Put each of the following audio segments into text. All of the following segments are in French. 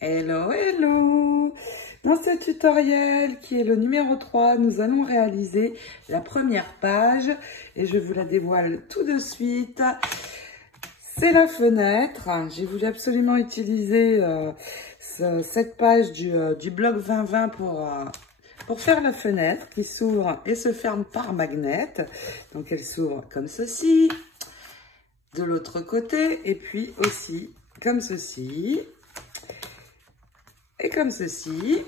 Hello, hello! Dans ce tutoriel qui est le numéro 3, nous allons réaliser la première page et je vous la dévoile tout de suite. C'est la fenêtre. J'ai voulu absolument utiliser cette page du blog 2020 pour faire la fenêtre qui s'ouvre et se ferme par magnet. Donc elle s'ouvre comme ceci, de l'autre côté et puis aussi comme ceci. Et comme ceci.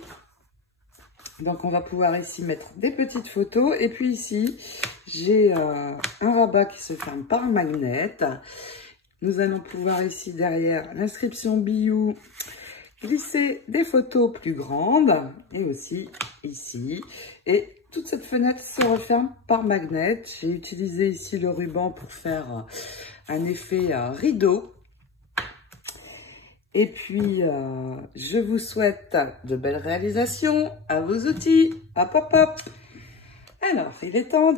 Donc on va pouvoir ici mettre des petites photos. Et puis ici, j'ai un rabat qui se ferme par magnet. Nous allons pouvoir ici derrière l'inscription Biou glisser des photos plus grandes. Et aussi ici. Et toute cette fenêtre se referme par magnet. J'ai utilisé ici le ruban pour faire un effet rideau. Et puis, je vous souhaite de belles réalisations à vos outils. Hop, hop, hop. Alors, il est temps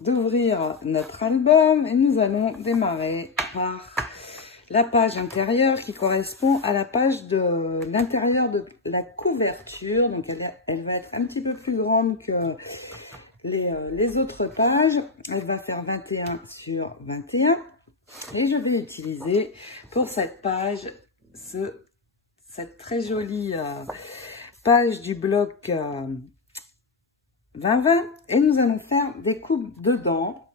d'ouvrir notre album et nous allons démarrer par la page intérieure qui correspond à la page de l'intérieur de la couverture. Donc, elle va être un petit peu plus grande que les autres pages. Elle va faire 21 sur 21. Et je vais utiliser pour cette page cette très jolie page du bloc 2020 et nous allons faire des coupes dedans.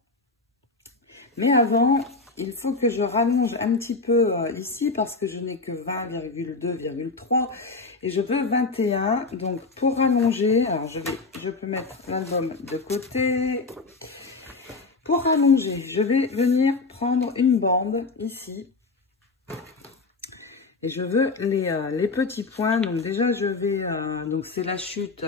Mais avant, il faut que je rallonge un petit peu ici parce que je n'ai que 20,2,3 et je veux 21. Donc pour rallonger, alors je peux mettre l'album de côté. Pour rallonger, je vais venir prendre une bande ici. Et je veux les petits points. Donc déjà, je vais... donc c'est la chute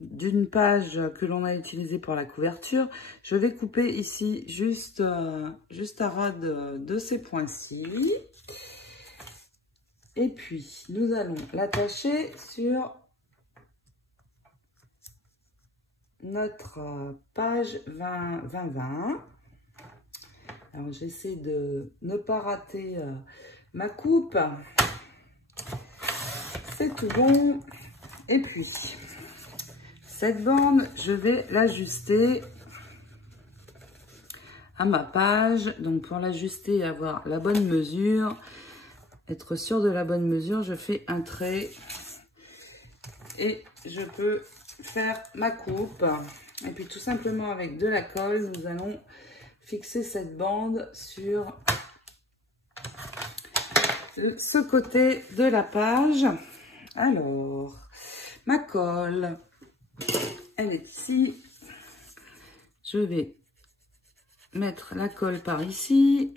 d'une page que l'on a utilisée pour la couverture. Je vais couper ici juste à ras de ces points-ci. Et puis, nous allons l'attacher sur notre page 2020. Alors, j'essaie de ne pas rater ma coupe. C'est tout bon. Et puis, cette bande, je vais l'ajuster à ma page. Donc, pour l'ajuster et avoir la bonne mesure, être sûr de la bonne mesure, je fais un trait et je peux faire ma coupe. Et puis tout simplement avec de la colle, nous allons fixer cette bande sur ce côté de la page. Alors, ma colle, elle est ici. Je vais mettre la colle par ici.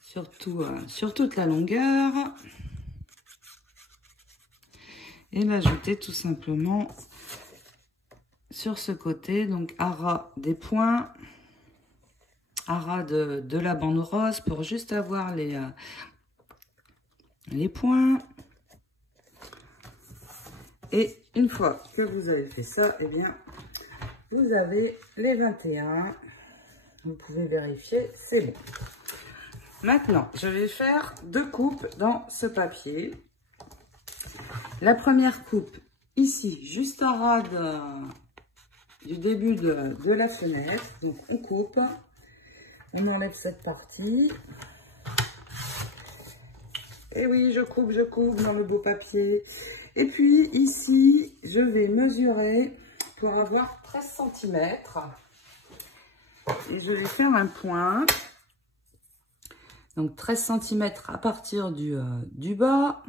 Sur toute la longueur. Et l'ajouter tout simplement sur ce côté, donc à ras des points, à ras de la bande rose pour juste avoir les points. Et une fois que vous avez fait ça, eh bien, vous avez les 21. Vous pouvez vérifier, c'est bon. Maintenant, je vais faire 2 coupes dans ce papier. La première coupe, ici, juste à ras du début de la fenêtre. Donc, on coupe. On enlève cette partie. Et oui, je coupe dans le beau papier. Et puis, ici, je vais mesurer pour avoir 13 cm. Et je vais faire un point. Donc, 13 cm à partir du bas.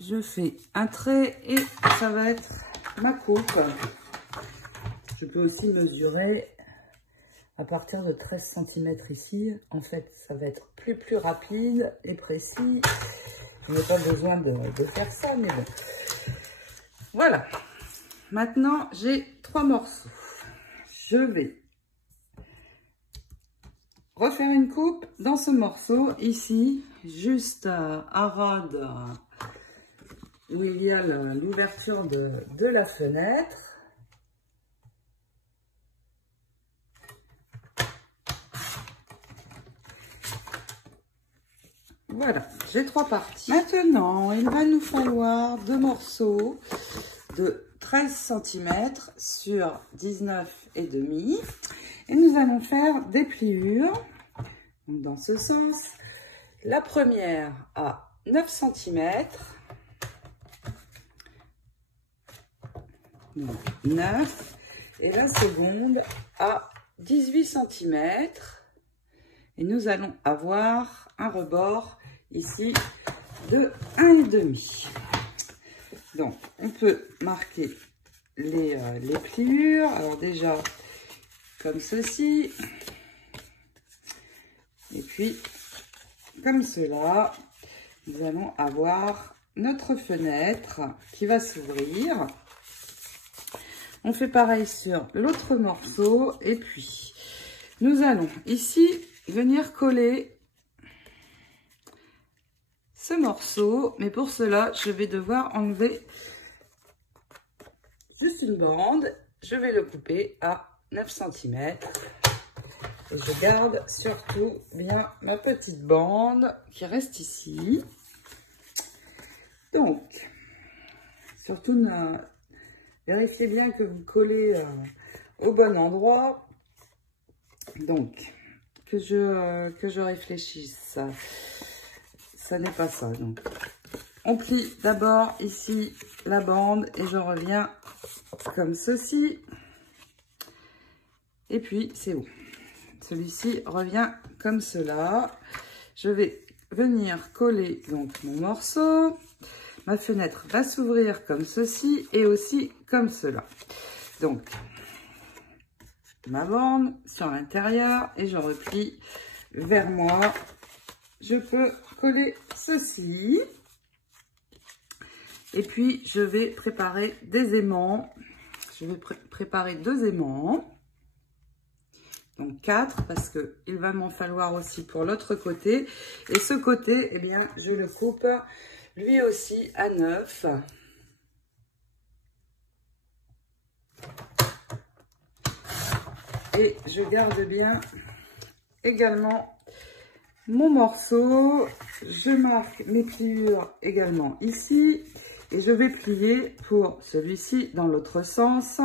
Je fais un trait et ça va être ma coupe. Je peux aussi mesurer à partir de 13 cm ici. En fait, ça va être plus rapide et précis. Je n'ai pas besoin de faire ça, mais bon. Voilà. Maintenant, j'ai 3 morceaux. Je vais refaire une coupe dans ce morceau, ici, juste à ras où il y a l'ouverture de la fenêtre. Voilà, j'ai 3 parties. Maintenant, il va nous falloir 2 morceaux de 13 cm sur 19,5. Et nous allons faire des pliures. Donc, dans ce sens, la première à 9 cm. Donc 9. Et la seconde à 18 cm. Et nous allons avoir un rebord ici de 1,5. Donc, on peut marquer les pliures. Alors déjà, comme ceci. Et puis, comme cela, nous allons avoir notre fenêtre qui va s'ouvrir. On fait pareil sur l'autre morceau. Et puis, nous allons ici venir coller ce morceau. Mais pour cela, je vais devoir enlever juste une bande. Je vais le couper à 9 cm. Et je garde surtout bien ma petite bande qui reste ici. Donc, surtout vérifiez bien que vous collez au bon endroit. Donc, que je réfléchisse. Ça n'est pas ça. Donc, on plie d'abord ici la bande et je reviens comme ceci. Et puis, c'est bon. Celui-ci revient comme cela. Je vais venir coller donc mon morceau. Ma fenêtre va s'ouvrir comme ceci et aussi comme cela. Donc, ma bande sur l'intérieur et je replie vers moi. Je peux coller ceci. Et puis, je vais préparer des aimants. Je vais préparer 2 aimants. Donc 4 parce qu'il va m'en falloir aussi pour l'autre côté. Et ce côté, eh bien, je le coupe lui aussi à 9. Et je garde bien également mon morceau. Je marque mes pliures également ici. Et je vais plier pour celui-ci dans l'autre sens.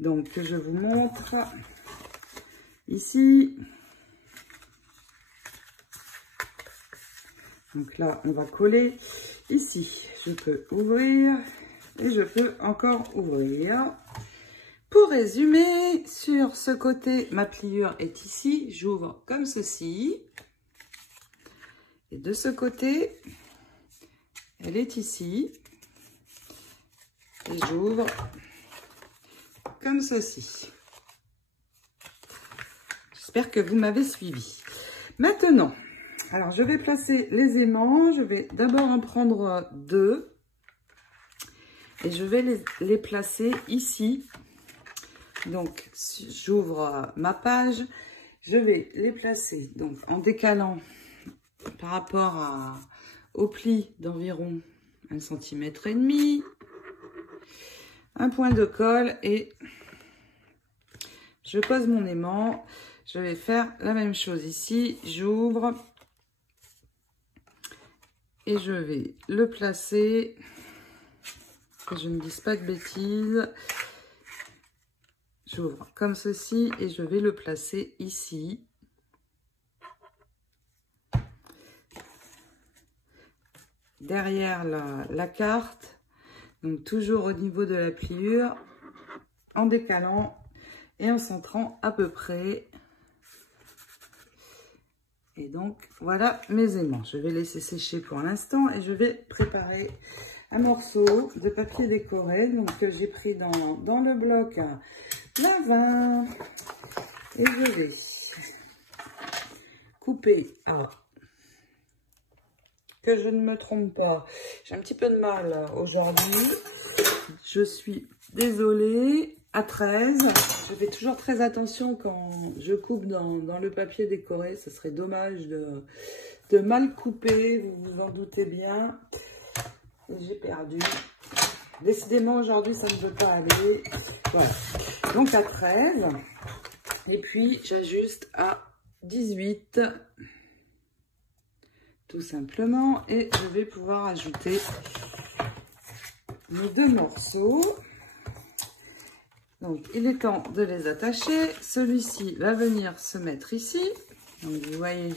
Donc, que je vous montre. Ici, donc là, on va coller. Ici, je peux ouvrir et je peux encore ouvrir. Pour résumer, sur ce côté, ma pliure est ici. J'ouvre comme ceci. Et de ce côté, elle est ici. Et j'ouvre comme ceci. J'espère que vous m'avez suivi. Maintenant, alors je vais placer les aimants. Je vais d'abord en prendre 2. Et je vais les placer ici. Donc, j'ouvre ma page. Je vais les placer donc en décalant par rapport au pli d'environ 1,5 cm. Un point de colle et je pose mon aimant. Je vais faire la même chose ici. J'ouvre et je vais le placer. Que je ne dise pas de bêtises. J'ouvre comme ceci et je vais le placer ici. Derrière la carte. Donc toujours au niveau de la pliure. En décalant et en centrant à peu près. Et donc, voilà mes aimants. Je vais laisser sécher pour l'instant et je vais préparer un morceau de papier décoré. Donc, que j'ai pris dans le bloc la 20. Et je vais couper à... Que je ne me trompe pas. J'ai un petit peu de mal aujourd'hui. Je suis désolée. À 13. Je fais toujours très attention quand je coupe dans le papier décoré. Ce serait dommage de mal couper. Vous vous en doutez bien. J'ai perdu. Décidément, aujourd'hui, ça ne veut pas aller. Voilà. Donc, à 13. Et puis, j'ajuste à 18. tout simplement. Et je vais pouvoir ajouter mes 2 morceaux. Donc, il est temps de les attacher. Celui-ci va venir se mettre ici. Donc, vous voyez,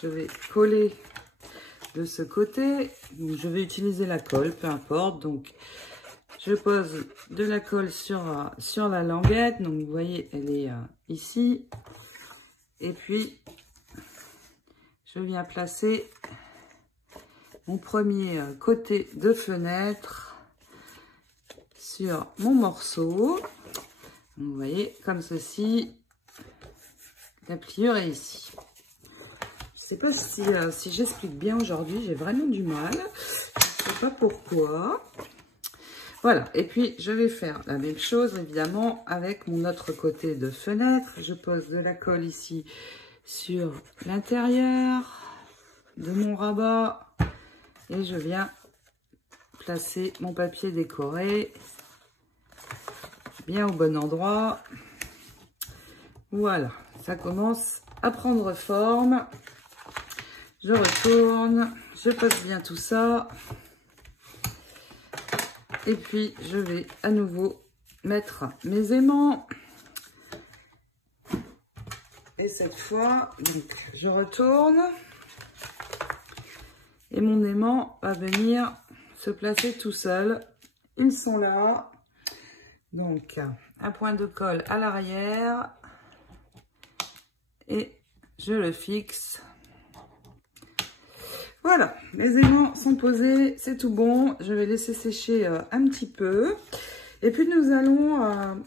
je vais coller de ce côté. Donc, je vais utiliser la colle, peu importe. Donc, je pose de la colle sur la languette. Donc, vous voyez, elle est ici. Et puis, je viens placer mon premier côté de fenêtre sur mon morceau. Vous voyez, comme ceci, la pliure est ici. Je ne sais pas si j'explique bien aujourd'hui, j'ai vraiment du mal. Je ne sais pas pourquoi. Voilà, et puis je vais faire la même chose évidemment avec mon autre côté de fenêtre. Je pose de la colle ici sur l'intérieur de mon rabat et je viens placer mon papier décoré bien au bon endroit. Voilà, ça commence à prendre forme. Je retourne, je pose bien tout ça. Et puis, je vais à nouveau mettre mes aimants. Et cette fois, donc, je retourne. Et mon aimant va venir se placer tout seul. Ils sont là. Donc, un point de colle à l'arrière. Et je le fixe. Voilà, les aimants sont posés, c'est tout bon. Je vais laisser sécher un petit peu. Et puis nous allons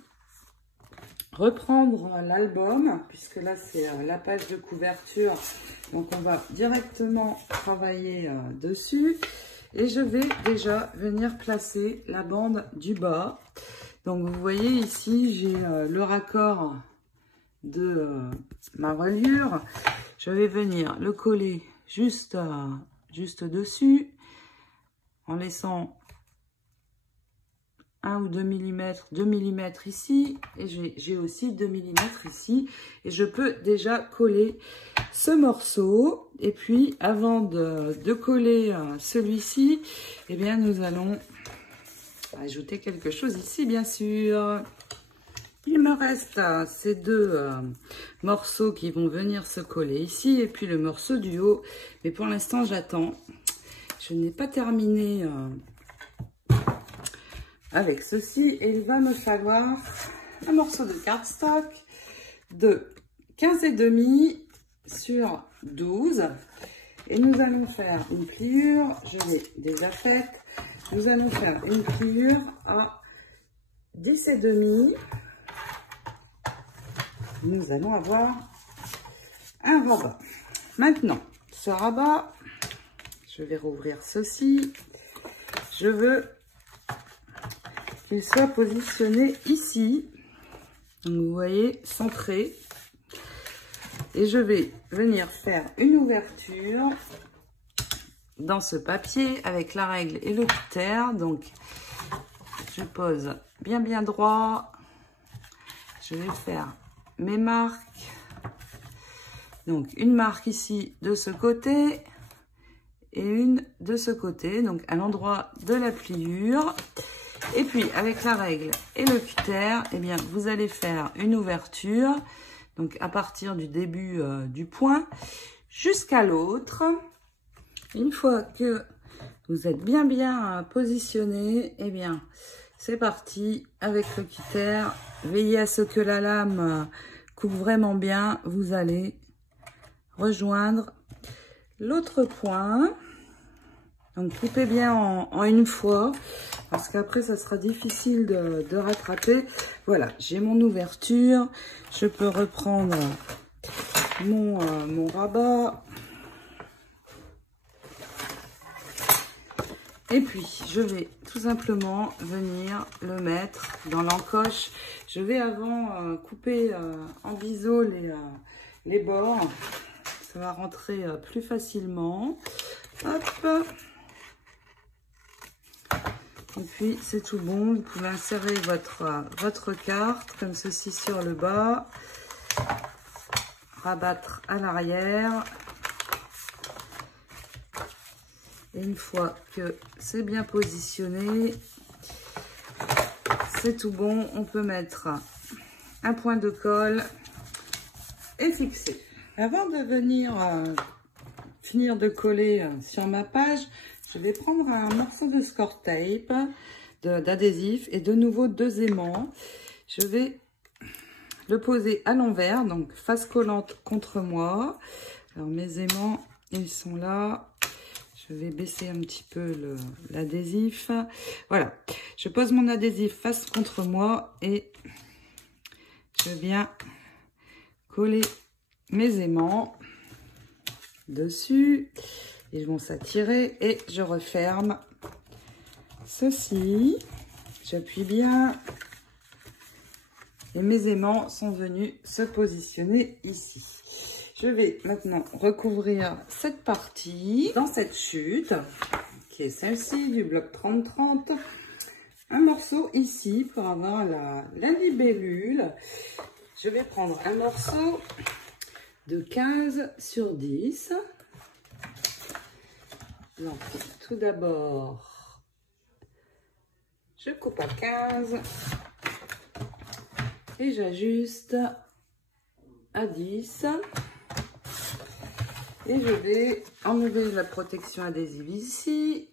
reprendre l'album, puisque là c'est la page de couverture. Donc on va directement travailler dessus. Et je vais déjà venir placer la bande du bas. Donc vous voyez ici, j'ai le raccord de ma reliure. Je vais venir le coller juste dessus, en laissant 1 ou 2 mm, 2 mm ici, et j'ai aussi 2 mm ici, et je peux déjà coller ce morceau. Et puis avant de coller celui-ci, eh bien nous allons ajouter quelque chose ici, bien sûr. Il me reste ces 2 morceaux qui vont venir se coller ici, et puis le morceau du haut. Mais pour l'instant, j'attends. Je n'ai pas terminé avec ceci. Et il va me falloir un morceau de cardstock de 15,5 sur 12. Et nous allons faire une pliure. Je l'ai déjà faite. Nous allons faire une pliure à 10,5. Nous allons avoir un rabat. Maintenant, ce rabat, je vais rouvrir ceci. Je veux qu'il soit positionné ici. Donc, vous voyez, centré. Et je vais venir faire une ouverture dans ce papier avec la règle et le cutter. Donc, je pose bien droit. Je vais faire mes marques. Donc une marque ici de ce côté et une de ce côté, donc à l'endroit de la pliure. Et puis avec la règle et le cutter, eh bien vous allez faire une ouverture, donc à partir du début du point jusqu'à l'autre. Une fois que vous êtes bien positionné, eh bien c'est parti avec le cutter. Veillez à ce que la lame coupe vraiment bien. Vous allez rejoindre l'autre point. Donc coupez bien en une fois, parce qu'après ça sera difficile de rattraper. Voilà, j'ai mon ouverture. Je peux reprendre mon rabat. Et puis, je vais tout simplement venir le mettre dans l'encoche. Je vais avant couper en biseau les bords. Ça va rentrer plus facilement. Hop. Et puis, c'est tout bon. Vous pouvez insérer votre carte comme ceci sur le bas. Rabattre à l'arrière. Et une fois que c'est bien positionné, c'est tout bon. On peut mettre un point de colle et fixer. Avant de venir finir de coller sur ma page, je vais prendre un morceau de score tape, d'adhésif et de nouveau 2 aimants. Je vais le poser à l'envers, donc face collante contre moi. Alors mes aimants, ils sont là. Je vais baisser un petit peu l'adhésif. Voilà, je pose mon adhésif face contre moi et je viens coller mes aimants dessus. Ils vont s'attirer et je referme ceci. J'appuie bien. Et mes aimants sont venus se positionner ici. Je vais maintenant recouvrir cette partie dans cette chute, qui est celle-ci du bloc 30-30. Un morceau ici pour avoir la libellule. Je vais prendre un morceau de 15 sur 10. Donc, tout d'abord, je coupe à 15 et j'ajuste à 10. Et je vais enlever la protection adhésive ici,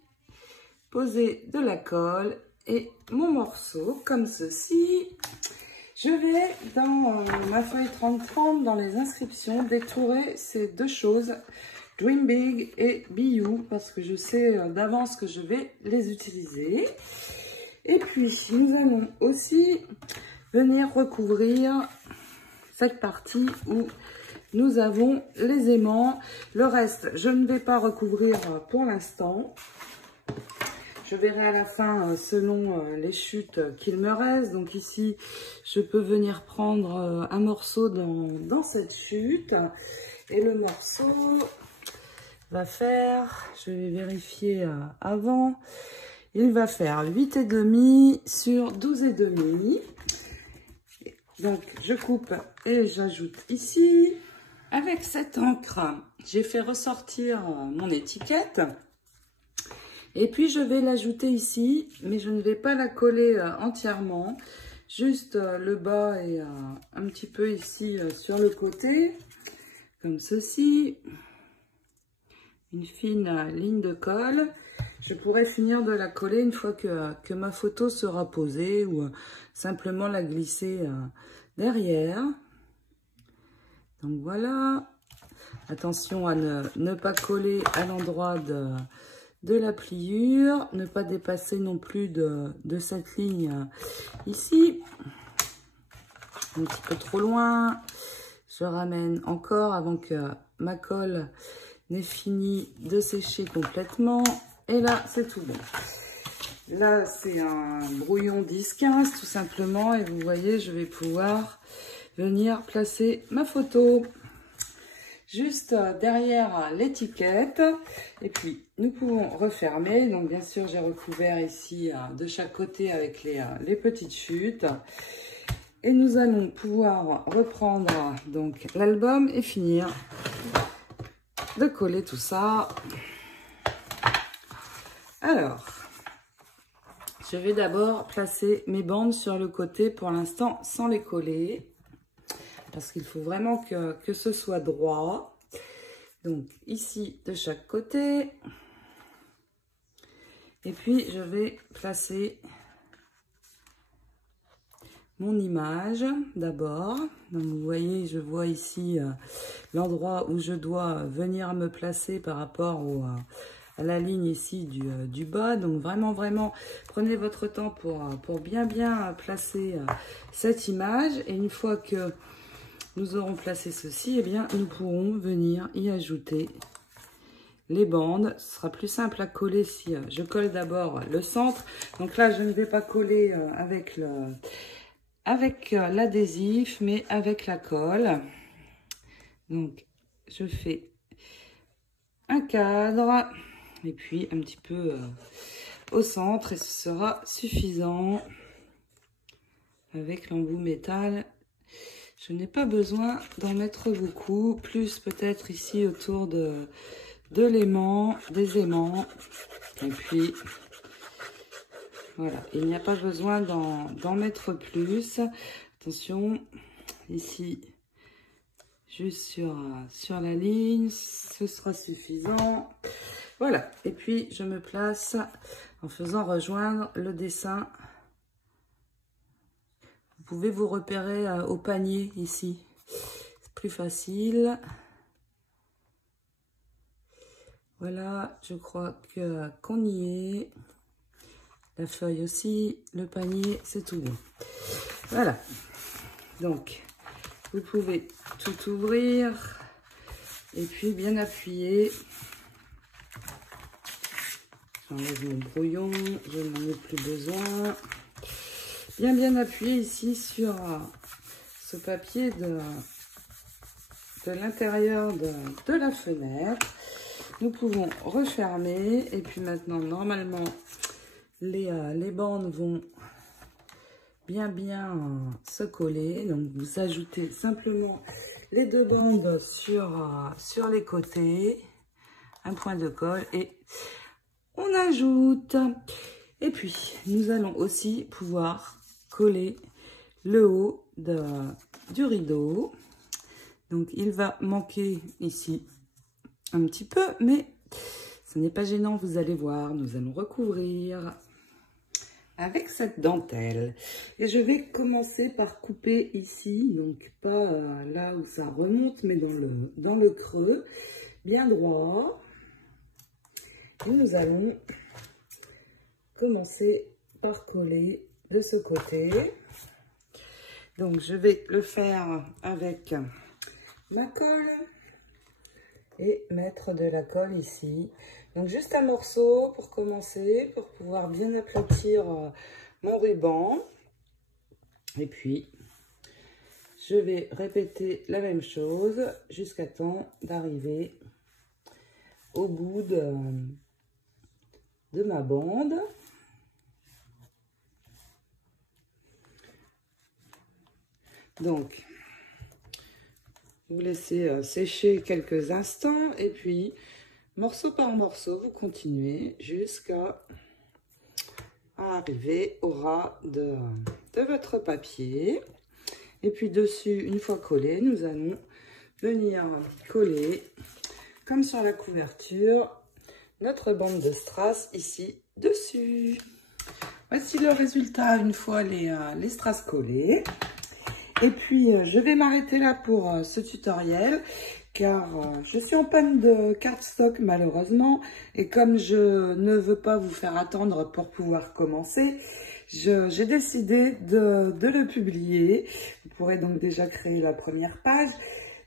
poser de la colle et mon morceau comme ceci. Je vais dans ma feuille 30-30, dans les inscriptions, détourer ces 2 choses, Dream Big et Be You, parce que je sais d'avance que je vais les utiliser. Et puis, nous allons aussi venir recouvrir cette partie où nous avons les aimants. Le reste, je ne vais pas recouvrir pour l'instant. Je verrai à la fin selon les chutes qu'il me reste. Donc ici, je peux venir prendre un morceau dans cette chute. Et le morceau va faire, je vais vérifier avant, il va faire 8,5 sur 12,5. Donc je coupe et j'ajoute ici. Avec cette encre, j'ai fait ressortir mon étiquette. Et puis, je vais l'ajouter ici, mais je ne vais pas la coller entièrement. Juste le bas et un petit peu ici sur le côté, comme ceci. Une fine ligne de colle. Je pourrais finir de la coller une fois que ma photo sera posée ou simplement la glisser derrière. Donc voilà. Attention à ne pas coller à l'endroit de la pliure, ne pas dépasser non plus de cette ligne ici. Un petit peu trop loin. Je ramène encore avant que ma colle n'ait fini de sécher complètement. Et là, c'est tout bon. Là, c'est un brouillon 10-15 tout simplement. Et vous voyez, je vais pouvoir venir placer ma photo juste derrière l'étiquette. Et puis, nous pouvons refermer. Donc, bien sûr, j'ai recouvert ici de chaque côté avec les petites chutes. Et nous allons pouvoir reprendre donc l'album et finir de coller tout ça. Alors, je vais d'abord placer mes bandes sur le côté pour l'instant sans les coller. Parce qu'il faut vraiment que ce soit droit. Donc ici de chaque côté. Et puis je vais placer mon image d'abord. Donc vous voyez, je vois ici l'endroit où je dois venir me placer par rapport à la ligne ici du bas. Donc vraiment, prenez votre temps pour bien placer cette image. Et une fois que nous aurons placé ceci, eh bien, nous pourrons venir y ajouter les bandes. Ce sera plus simple à coller si je colle d'abord le centre. Donc là, je ne vais pas coller avec l'adhésif, mais avec la colle. Donc, je fais un cadre et puis un petit peu au centre et ce sera suffisant avec l'embout métal. Je n'ai pas besoin d'en mettre beaucoup, plus peut-être ici autour de de l'aimant, des aimants. Et puis, voilà, il n'y a pas besoin d'en mettre plus. Attention, ici, juste sur la ligne, ce sera suffisant. Voilà, et puis je me place en faisant rejoindre le dessin. Vous pouvez vous repérer au panier ici, c'est plus facile. Voilà, je crois qu'on y est. La feuille aussi, le panier, c'est tout bon. Voilà, donc vous pouvez tout ouvrir et puis bien appuyer. J'enlève mon brouillon, je n'en ai plus besoin. Bien appuyer ici sur ce papier de l'intérieur de la fenêtre. Nous pouvons refermer et puis maintenant normalement les bandes vont bien se coller. Donc vous ajoutez simplement les deux bandes sur les côtés, un point de colle et on ajoute. Et puis nous allons aussi pouvoir coller le haut du rideau. Donc il va manquer ici un petit peu, mais ce n'est pas gênant, vous allez voir. Nous allons recouvrir avec cette dentelle. Et je vais commencer par couper ici, donc pas là où ça remonte, mais dans le creux, bien droit. Et nous allons commencer par coller de ce côté. Donc je vais le faire avec ma colle et mettre de la colle ici. Donc juste un morceau pour commencer, pour pouvoir bien aplatir mon ruban. Et puis je vais répéter la même chose jusqu'à temps d'arriver au bout de ma bande. Donc vous laissez sécher quelques instants et puis morceau par morceau vous continuez jusqu'à arriver au ras de votre papier. Et puis dessus, une fois collé, nous allons venir coller comme sur la couverture notre bande de strass ici dessus. Voici le résultat une fois les strass collés. Et puis, je vais m'arrêter là pour ce tutoriel, car je suis en panne de cardstock malheureusement. Et comme je ne veux pas vous faire attendre pour pouvoir commencer, j'ai décidé de le publier. Vous pourrez donc déjà créer la première page.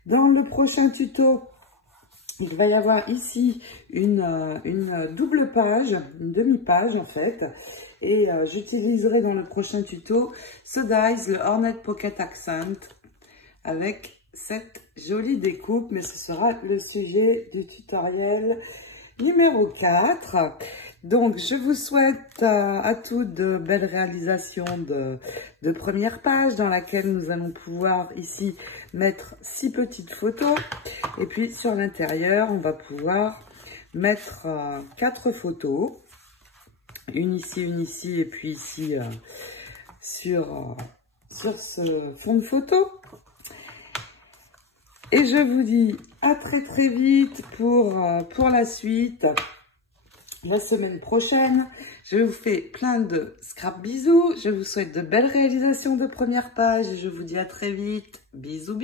Dans le prochain tuto, il va y avoir ici une double page, une demi-page en fait. Et j'utiliserai dans le prochain tuto ce dies, le Hornet Pocket Accent, avec cette jolie découpe. Mais ce sera le sujet du tutoriel numéro 4. Donc, je vous souhaite à toutes de belles réalisations de première page dans laquelle nous allons pouvoir ici mettre 6 petites photos. Et puis, sur l'intérieur, on va pouvoir mettre 4 photos. Une ici, et puis ici sur ce fond de photo. Et je vous dis à très vite pour la suite. La semaine prochaine, je vous fais plein de scrap bisous. Je vous souhaite de belles réalisations de première page. Et je vous dis à très vite. Bisous.